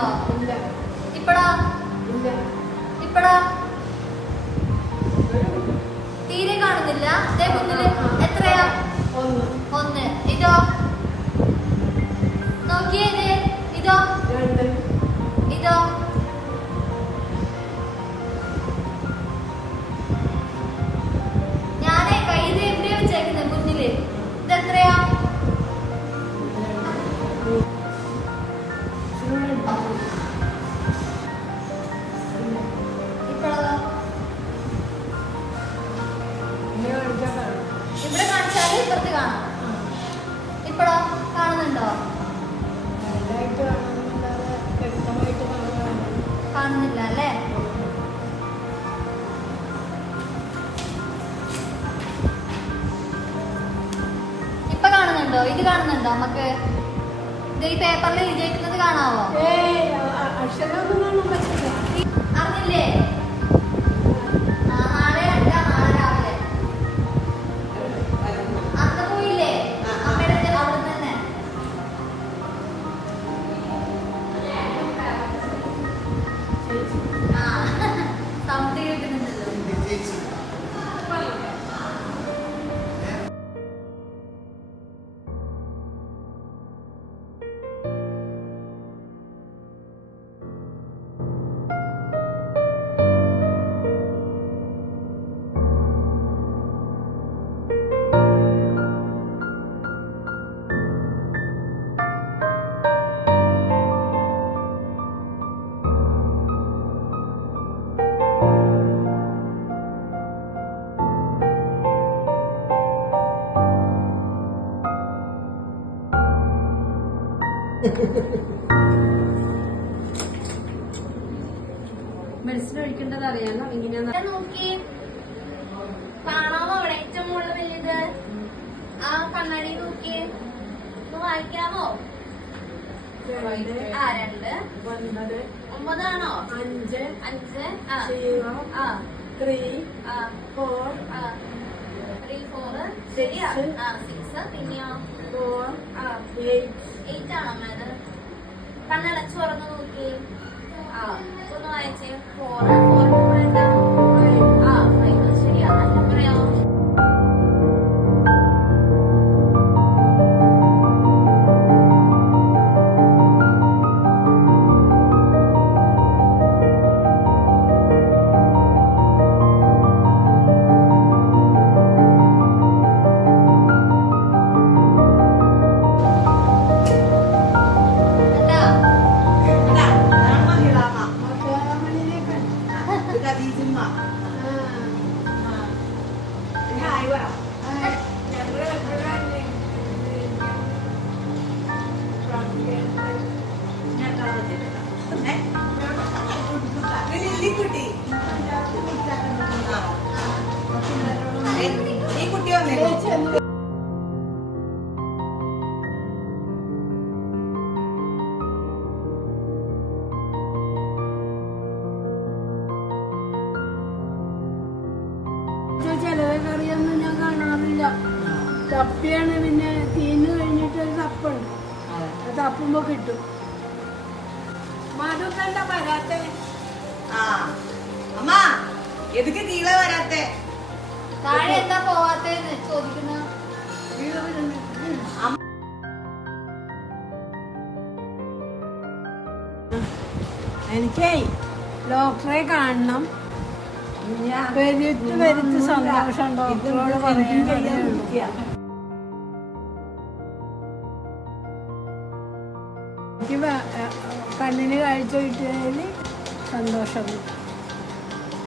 കാണുന്നുണ്ടോ? ഇപ്പടാ ഇപ്പടാ തീരെ കാണുന്നില്ല. അതേ മുന്നില് എത്രയാ? 1. ഇതോ നോക്കിയേ. ഇതോ ഇതോ ഞാനേ കയ്യിൽ എവിടെയാ വെച്ചേക്കുന്നത്? മുന്നില്. ഇതെത്രയാ? ഇവിടെ കാണിച്ചാല് ഇപ്പുറത്ത് കാണാം. ഇപ്പഴോ കാണുന്നുണ്ടോ? കാണുന്നില്ല അല്ലേ? ഇപ്പൊ കാണുന്നുണ്ടോ? ഇത് കാണുന്നുണ്ടോ? നമുക്ക് ഇത് ഈ പേപ്പറിൽ എഴുതിയേക്കുന്നത് കാണാവോ? അറിഞ്ഞില്ലേ? നാളെ രാവിലെ അന്ന് പോയില്ലേ അമ്മയുടെ അവിടെ തന്നെ. സൗണ്ട് കേൾക്കുന്നുണ്ടല്ലോ. മെഡിസിൻ ഒഴിക്കേണ്ടത് അറിയാലോ. ഇങ്ങനെയാ നോക്കി കാണാമോ? അവിടെ ഏറ്റവും മുകളിൽ വലുത് ആ കണ്ണാടി നോക്കി വായിക്കാമോ? 2 9 ആണോ? 5 3 4 ശരിയാ. 6 പിന്നെയോ 8 ആണോ അമ്മത്? കണ്ണടച്ചു തുറന്ന് നോക്കി. ഒന്ന് വായിച്ചേ. 4 എന്താ? 5 ശരിയാ. പറയാ ചിലവക്കറിയൊന്നും ഞാൻ കാണാറില്ല. തപ്പിയാണ്. പിന്നെ തീന്ന് കഴിഞ്ഞിട്ട് ഒരു തപ്പുണ്ട്. തപ്പുമ്പോ കിട്ടും. മധുക്കണ്ട വരാത്തെ. അമ്മ എതുക്ക് തീള വരാത്തെ? താഴെ എന്താ പോവാത്തേന്ന് ചോദിക്കുന്ന. എനിക്കേ ഡോക്ടറെ കാണണം. വരുത്ത് സന്തോഷം ഡോക്ടറോട് പറയാൻ. എനിക്ക് കണ്ണിന് കാഴ്ച കിട്ടിയതിൽ സന്തോഷം.